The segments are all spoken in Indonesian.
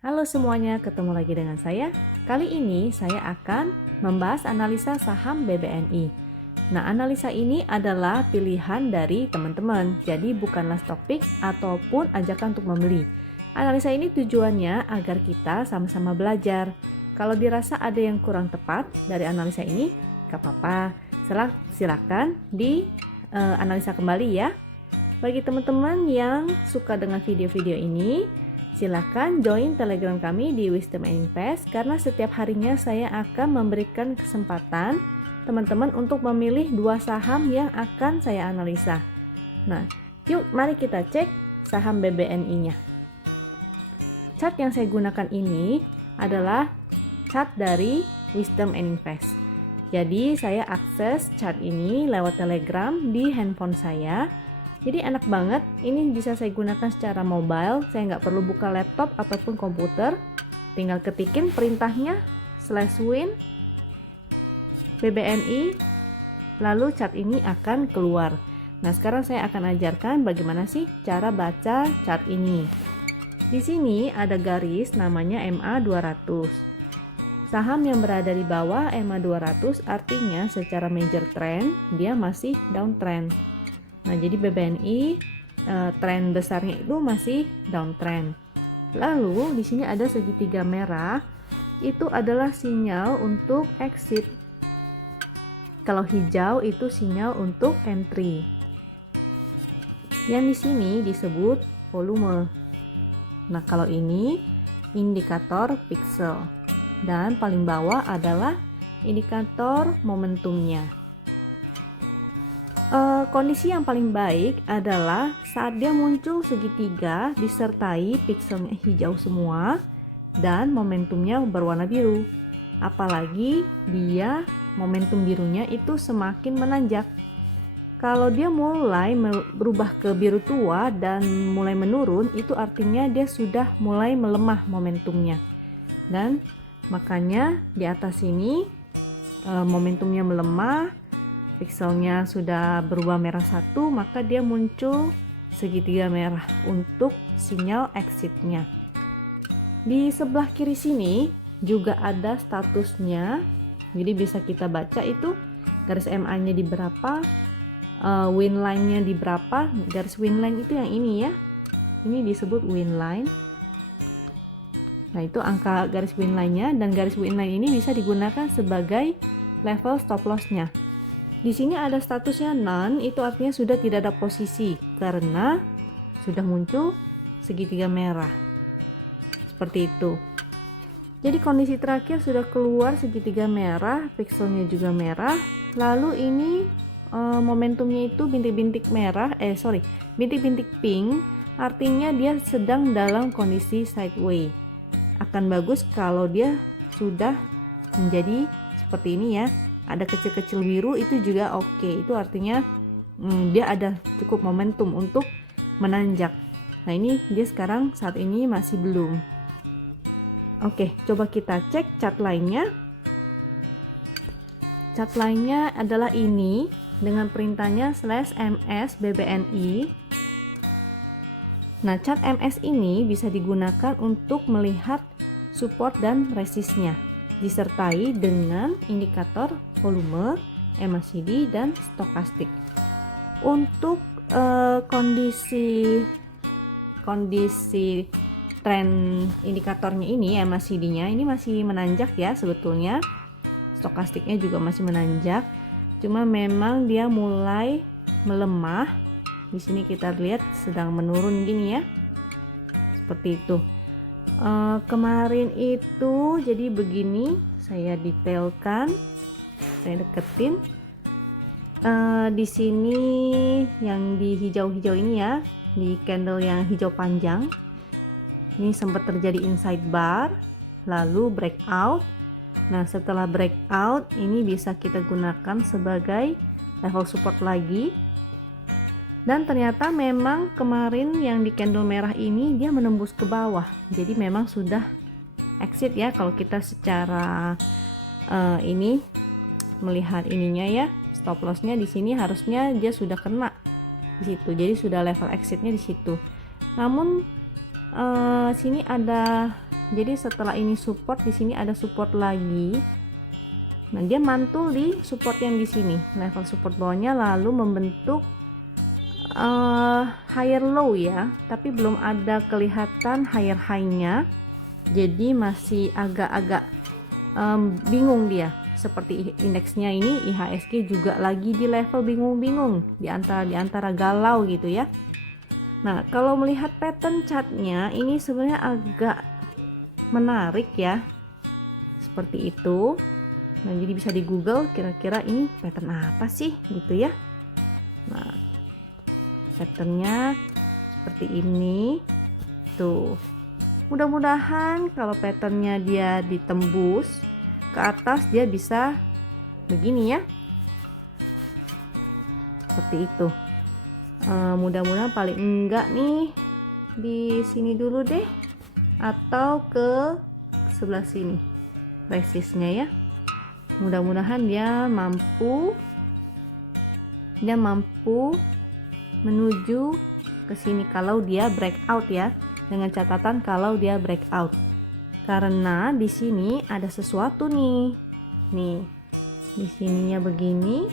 Halo semuanya, ketemu lagi dengan saya. Kali ini saya akan membahas analisa saham BBNI. Nah, analisa ini adalah pilihan dari teman-teman, jadi bukanlah stock pick ataupun ajakan untuk membeli. Analisa ini tujuannya agar kita sama-sama belajar. Kalau dirasa ada yang kurang tepat dari analisa ini, gak apa-apa. Silakan di analisa kembali ya. Bagi teman-teman yang suka dengan video-video ini, silakan join Telegram kami di Wisdom and Invest karena setiap harinya saya akan memberikan kesempatan teman-teman untuk memilih 2 saham yang akan saya analisa. Nah, yuk mari kita cek saham BBNI-nya. Chart yang saya gunakan ini adalah chart dari Wisdom and Invest. Jadi saya akses chart ini lewat Telegram di handphone saya. Jadi enak banget, ini bisa saya gunakan secara mobile, saya nggak perlu buka laptop ataupun komputer, tinggal ketikin perintahnya /win BBNI, lalu chart ini akan keluar. Nah sekarang saya akan ajarkan bagaimana sih cara baca chart ini. Di sini ada garis namanya MA200. Saham yang berada di bawah MA200 artinya secara major trend dia masih downtrend. Nah, jadi BBNI tren besarnya itu masih downtrend. Lalu di sini ada segitiga merah, itu adalah sinyal untuk exit. Kalau hijau itu sinyal untuk entry. Yang di sini disebut volume. Nah, kalau ini indikator pixel. Dan paling bawah adalah indikator momentumnya. Kondisi yang paling baik adalah saat dia muncul segitiga disertai pixelnya hijau semua dan momentumnya berwarna biru. Apalagi dia momentum birunya itu semakin menanjak. Kalau dia mulai berubah ke biru tua dan mulai menurun, itu artinya dia sudah mulai melemah momentumnya. Dan makanya di atas ini momentumnya melemah, pixelnya sudah berubah merah satu, maka dia muncul segitiga merah untuk sinyal exitnya. Di sebelah kiri sini juga ada statusnya, jadi bisa kita baca itu garis MA-nya di berapa, win line-nya di berapa. Garis win line itu yang ini ya, ini disebut win line. Nah itu angka garis win line-nya, dan garis win line ini bisa digunakan sebagai level stop loss-nya. Di sini ada statusnya none, itu artinya sudah tidak ada posisi karena sudah muncul segitiga merah. Seperti itu. Jadi kondisi terakhir sudah keluar segitiga merah, pixelnya juga merah. Lalu ini momentumnya itu bintik-bintik merah, bintik-bintik pink, artinya dia sedang dalam kondisi sideways. Akan bagus kalau dia sudah menjadi seperti ini ya. Ada kecil-kecil biru itu juga oke. Itu artinya dia ada cukup momentum untuk menanjak. Nah ini dia sekarang saat ini masih belum. Oke, coba kita cek chart lainnya. Chart lainnya adalah ini dengan perintahnya /ms BBNI. Nah chart MS ini bisa digunakan untuk melihat support dan resistnya, disertai dengan indikator volume, MACD, dan stokastik. Untuk kondisi tren indikatornya ini, MACD-nya ini masih menanjak ya sebetulnya. Stokastiknya juga masih menanjak. Cuma memang dia mulai melemah. Di sini kita lihat sedang menurun gini ya. Seperti itu. Kemarin itu jadi begini, saya detailkan, saya deketin. Di sini yang di hijau-hijau ini ya, di candle yang hijau panjang, ini sempat terjadi inside bar, lalu breakout. Nah setelah breakout ini bisa kita gunakan sebagai level support lagi. Dan ternyata memang kemarin yang di candle merah ini dia menembus ke bawah, jadi memang sudah exit ya. Kalau kita secara ini melihat ininya ya, stop lossnya di sini harusnya dia sudah kena di situ, jadi sudah level exitnya di situ. Namun sini ada Jadi setelah ini support, di sini ada support lagi. Nah, dia mantul di support yang di sini, level support bawahnya, lalu membentuk higher low ya, tapi belum ada kelihatan higher high-nya. Jadi masih agak-agak bingung dia. Seperti indeksnya ini IHSG juga lagi di level bingung-bingung, di antara galau gitu ya. Nah, kalau melihat pattern chartnya ini sebenarnya agak menarik ya, seperti itu. Nah, jadi bisa di Google kira-kira ini pattern apa sih gitu ya. Nah, patternnya seperti ini tuh. Mudah-mudahan kalau patternnya dia ditembus ke atas, dia bisa begini ya, seperti itu. Mudah-mudahan paling enggak nih di sini dulu deh, atau ke sebelah sini resistnya ya. Mudah-mudahan dia mampu menuju ke sini kalau dia breakout ya, dengan catatan kalau dia breakout, karena di sini ada sesuatu nih. Nih, di sininya begini,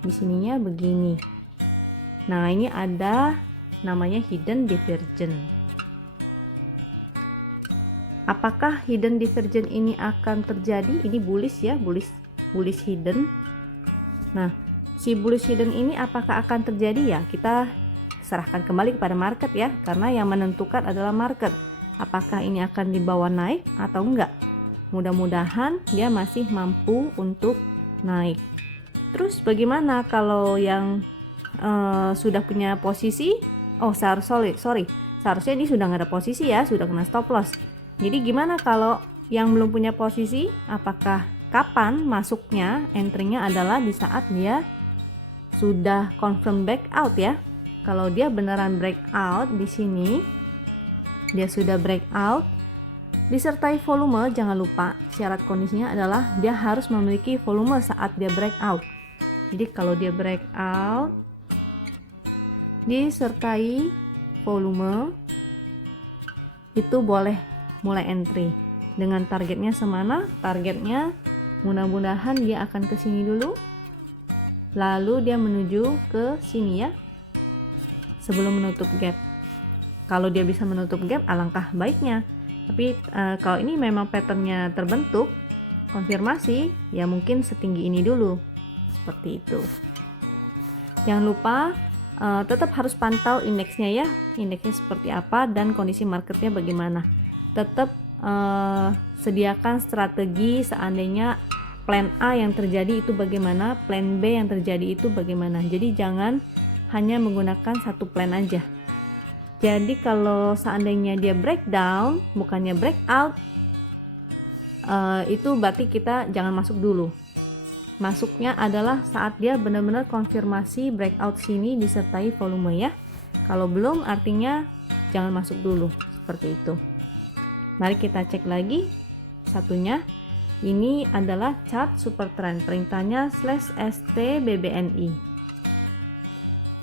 di sininya begini. Nah, ini ada namanya hidden divergence. Apakah hidden divergence ini akan terjadi? Ini bullish ya, bullish hidden. Nah, si bullish hidden ini apakah akan terjadi ya? Kita serahkan kembali kepada market ya, karena yang menentukan adalah market. Apakah ini akan dibawa naik atau enggak? Mudah-mudahan dia masih mampu untuk naik. Terus bagaimana kalau yang sudah punya posisi? Oh, seharusnya ini sudah nggak ada posisi ya, sudah kena stop loss. Jadi gimana kalau yang belum punya posisi? Apakah kapan masuknya? Entry-nya adalah di saat dia sudah confirm breakout ya. Kalau dia beneran breakout di sini, dia sudah breakout disertai volume. Jangan lupa syarat kondisinya adalah dia harus memiliki volume saat dia breakout. Jadi kalau dia breakout disertai volume, itu boleh mulai entry. Dengan targetnya semana? Targetnya mudah-mudahan dia akan ke sini dulu, lalu dia menuju ke sini ya, sebelum menutup gap. Kalau dia bisa menutup gap, alangkah baiknya. Tapi kalau ini memang patternnya terbentuk, konfirmasi, ya mungkin setinggi ini dulu, seperti itu. Jangan lupa tetap harus pantau indeksnya ya, indeksnya seperti apa dan kondisi marketnya bagaimana. Tetap sediakan strategi seandainya plan A yang terjadi itu bagaimana, plan B yang terjadi itu bagaimana. Jadi jangan hanya menggunakan satu plan aja. Jadi kalau seandainya dia breakdown bukannya breakout, itu berarti kita jangan masuk dulu. Masuknya adalah saat dia benar-benar konfirmasi breakout sini disertai volume ya. Kalau belum, artinya jangan masuk dulu, seperti itu. Mari kita cek lagi satunya. Ini adalah chart super trend, perintahnya /ST_BBNI.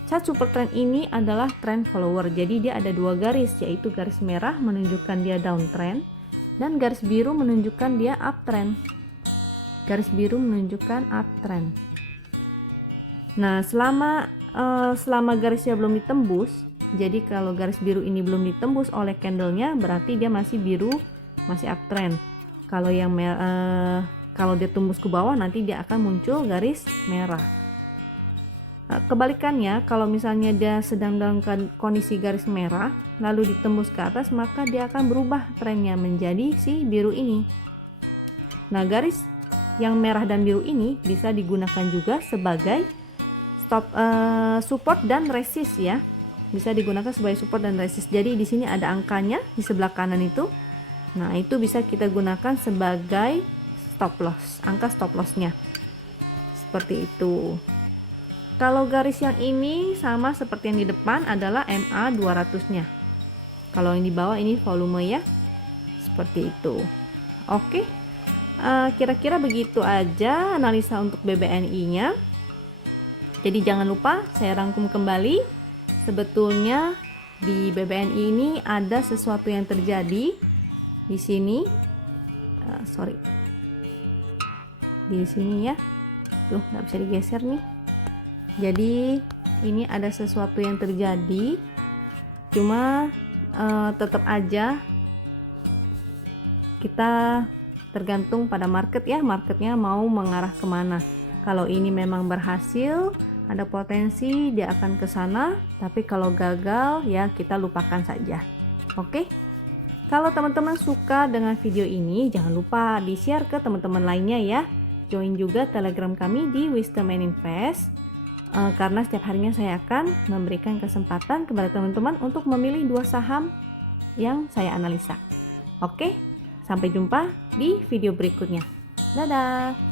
Chart super trend ini adalah trend follower, jadi dia ada dua garis, yaitu garis merah menunjukkan dia downtrend dan garis biru menunjukkan dia uptrend. Garis biru menunjukkan uptrend. Nah, selama garisnya belum ditembus, jadi kalau garis biru ini belum ditembus oleh candlenya, berarti dia masih biru, masih uptrend. Kalau yang kalau dia tembus ke bawah, nanti dia akan muncul garis merah. Nah, kebalikannya, kalau misalnya dia sedang dalam kondisi garis merah lalu ditembus ke atas, maka dia akan berubah trennya menjadi si biru ini. Nah, garis yang merah dan biru ini bisa digunakan juga sebagai support dan resist ya. Bisa digunakan sebagai support dan resist. Jadi di sini ada angkanya di sebelah kanan itu. Nah, itu bisa kita gunakan sebagai stop loss, angka stop lossnya. Seperti itu. Kalau garis yang ini sama seperti yang di depan adalah MA 200-nya. Kalau yang di bawah ini volume ya. Seperti itu. Oke. Kira-kira begitu aja analisa untuk BBNI-nya. Jadi jangan lupa saya rangkum kembali. Sebetulnya di BBNI ini ada sesuatu yang terjadi di sini, di sini ya. Tuh, nggak bisa digeser nih. Jadi ini ada sesuatu yang terjadi, cuma tetap aja kita tergantung pada market ya, marketnya mau mengarah kemana. Kalau ini memang berhasil, ada potensi dia akan ke sana, tapi kalau gagal ya kita lupakan saja. Oke? Kalau teman-teman suka dengan video ini, jangan lupa di-share ke teman-teman lainnya ya. Join juga Telegram kami di Wisdom and Invest. Karena setiap harinya saya akan memberikan kesempatan kepada teman-teman untuk memilih 2 saham yang saya analisa. Oke? Sampai jumpa di video berikutnya. Dadah!